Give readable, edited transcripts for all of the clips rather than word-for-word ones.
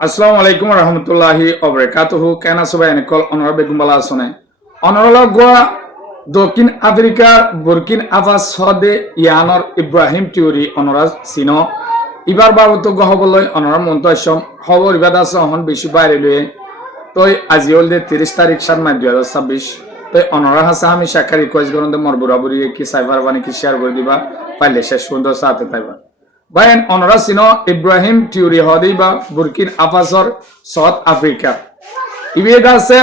আসসালামু আলাইকুম রহমতুল্লাহি অবরাকাতুহু কেন সবাই এনেকল অনরা বেগুম বালা আসনে অনরলা গোয়া দক্ষিণ আফ্রিকার বুরকিন আফাস সদে ইয়ানর ইব্রাহিম টিউরি অনরা সিনো ইবার বাবত গহবলয় অনরা মন্তসম খবর ইবাদাস অহন বেশি বাইরে লয়ে তই আজি হল দে 30 তারিখ 7 মাস 2026 তই অনরা হাসা আমি শাখা রিকোয়েস্ট করন দে মর বুড়াবুড়ি কি সাইবার বানি কি শেয়ার করে দিবা পাইলে শেষ সুন্দর সাথে পাইবা Bayan onora sino Ibrahim Tiuri hodi ba Burkin Afasor South Africa. Ibeda se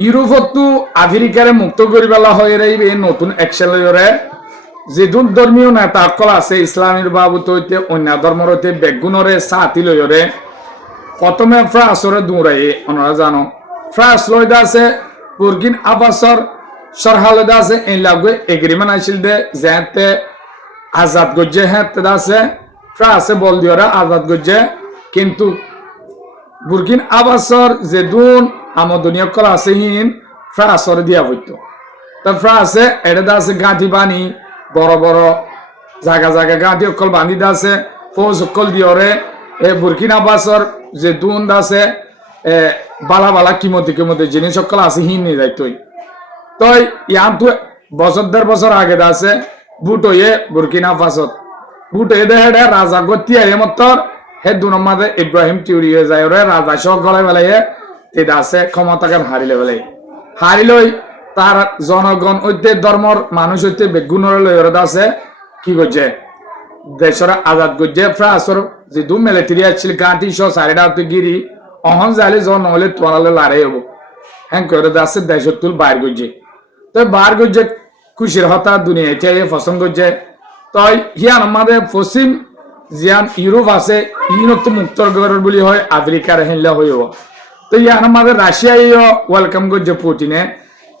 Europe Afrikare mukto koribala hoye reibe notun action loyore jedun ধর্মীয় নেতা আকল আছে ইসলামের বাবুত হইতে অন্য ধর্মের হইতে বেগুনরে সাথী লয়রে প্রথমে ফ্রান্সরে দূরাই ওনারা জানো ফ্রান্স লয়দা আছে বুরকিন আফাসর সরহালদা আছে এই লাগবে এগ্রিমেন্ট আছিল দে যেতে আজাদ গজ্জে হ্যাঁ আছে ফ্রান্সে বল দিওরা আজাদ গজ্জে কিন্তু বুরকিন আফাসর যে দুন আমার দুনিয়া কলা আছে হিন ফ্রান্সরে দিয়া হইতো তো ফ্রান্সে এটা আছে গাঁথি বানি বড় বড় জায়গা জায়গা গাঁথি অকল বান্ধি আছে ফৌজ অকল দিওরে এ বুরকিন আফাসর যে দুন আছে বালা বালা কিমতি কিমতি জিনিস অকল আছে হিন নিয়ে যাইতই তই ইয়ান তো বছর 1.5 বছর আগে আছে বুট হয়ে বুরকিনা ফাসত বুট হয়ে দেখে রাজা গতি আয়ে মতর হে দুনোর মাঝে ইব্রাহিম টিউরি হয়ে যায় ওরে রাজা সব গলায় বেলায় তেদা আছে ক্ষমতাকে হারিলে বেলায় হারিলই তার জনগণ ঐতে ধর্মর মানুষ হইতে বেগুনর লয়রদ আছে কি করছে দেশরা আজাদ করছে ফ্রান্সর যে দু মিলিটারি আছিল গাঁটি সহ সারিডা গিরি অহন যাইলে জন হলে তোরালে লড়াই হবো হ্যাঁ করে আছে দেশের তুল বাইর করছে তো বাইর করছে খুশির হতা দুনিয়া চাইয়ে পছন্দ করছে তাই হিয়ান আমাদের পশ্চিম জিয়ান ইউরোপ আছে ইউরোপ তো মুক্ত গড় বলি হয় আফ্রিকার হেনলা হইব তো ইয়ান আমাদের রাশিয়াইও ওয়েলকাম করছে পুতিনে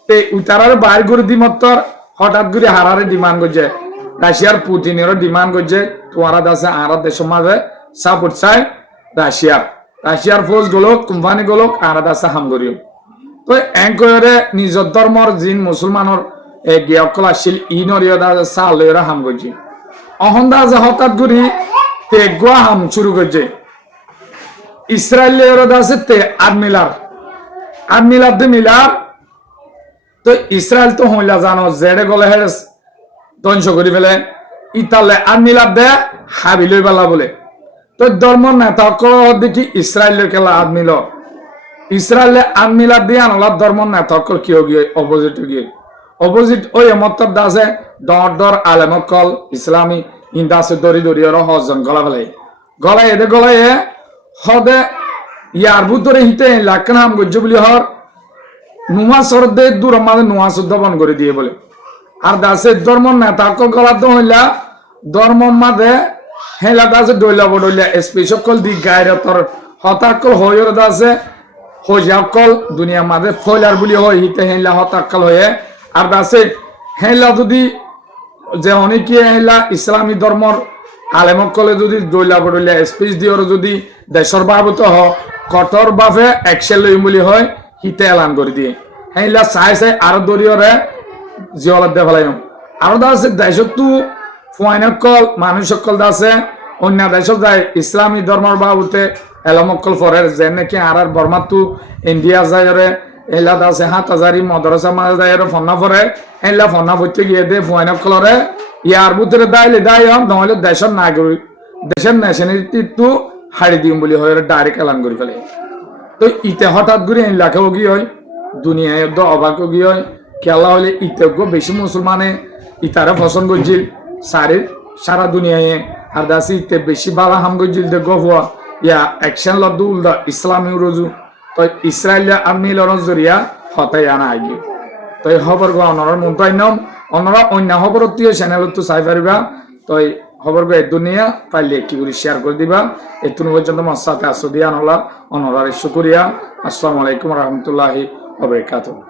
তে উতারার বাইর করে দি মত্তর হঠাৎ করে হারারে ডিমান্ড করছে রাশিয়ার পুতিনেরও ডিমান্ড করছে তোমারা দাসে আর দেশের মাঝে সাপোর্ট চাই রাশিয়ার ফৌজ গুলো কোম্পানি গুলো আর দাসে হাম করিও তো এঙ্করে নিজের ধর্মর জিন মুসলমানের গিয়কল আসছিল ইনরিয়দা সালেরা হাম করছে অহন্দা যে হঠাৎ করি তে গোয়া হাম শুরু করছে ইসরায়েলের আছে তে আর্মিলার দে মিলার তো ইসরায়েল তো হইলা জানো জেডে গলে হেস ধ্বংস করে ফেলে ইতালে আর্মিলার দে হাবিলই বেলা বলে তো ধর্ম নেতা দেখি ইসরায়েলের খেলা আর্মিল ইসরায়েলে আর্মিলার দিয়ে আনলার ধর্ম নেতা কি গিয়ে অপোজিট গিয়ে অপোজিট ওই মতর দাসে দর আলেমকল ইসলামী ইন্দাসে দরি দরি ওরা হজন গলা ফেলে গলায় এদে গলায় হদে ইয়ার ভিতরে হিতে লাখ নাম গজ্জ বলি হর নুমা সরদে দূর আমাদের নুয়া শুদ্ধ বন করে দিয়ে বলে আর দাসে ধর্ম নেতা গলা তো হইলা ধর্ম মাঝে হেলা দাসে ডইলা বডইলা স্পেশাল দিক গায়ের তোর হতাকল হইর দাসে হইয়াকল দুনিয়া মাঝে ফয়লার বলি হয় হিতে হেলা হতাকল হয়ে আর দাসে হেলা যদি যে অনেকে হেলা ইসলামী ধর্মর আলেমকলে যদি দইলা বডইলা স্পেস দিওর যদি দেশর বাবত হ কঠোর ভাবে অ্যাকশন লইম বলি হয় হিতে এলান করে দিয়ে হেলা চাই আরো দরিয়রে জিওলত দে ফেলাইম আরো দাসে দেশত তো ফুয়াইনকল মানুষকল দাসে অন্য দেশত যায় ইসলামী ধর্মর বাবতে এলামকল ফরের যে নাকি আর বর্মাতু ইন্ডিয়া যায় এলা দাসে 7000 মদরসা মাঝে যায় ফন্না ফরে এলা ফন্না পড়তে গিয়ে দে ফুয়াইনকলরে ইয়ার ভিতরে দাইলে দায় নহলে দেশের নাগরিক দেশের ন্যাশনালিটি তো হারিয়ে দিম বলি হয় ডাইরেক্ট এলান করে ফেলে তো ইতে হঠাৎ করে এলাকাও গিয়ে হয় দুনিয়ায় অবাকও গিয়ে হয় খেলা হলে ইতেজ্ঞ বেশি মুসলমানে ইতারে পছন্দ করছিল সারা দুনিয়ায় আর দাসি ইতে বেশি বালা হাম করছিল দে গফুয়া ইয়া অ্যাকশন লদ্দু উল্দা ইসলামী রোজু তো ইসরায়েল আর্মি লড়ন জরিয়া হতাই আনা আগে তো এই খবর গো অনরার মন্ত্রাই নাম অনরা অন্য খবরতীয় চ্যানেলত তো চাই পারিবা তো খবর গো দুনিয়া পাইলে কি করে শেয়ার করে দিবা এতদিন পর্যন্ত আমার সাথে আসো দিয়া অনরার শুকরিয়া। আসসালামু আলাইকুম রহমতুল্লাহি ওয়া বারাকাতুহু।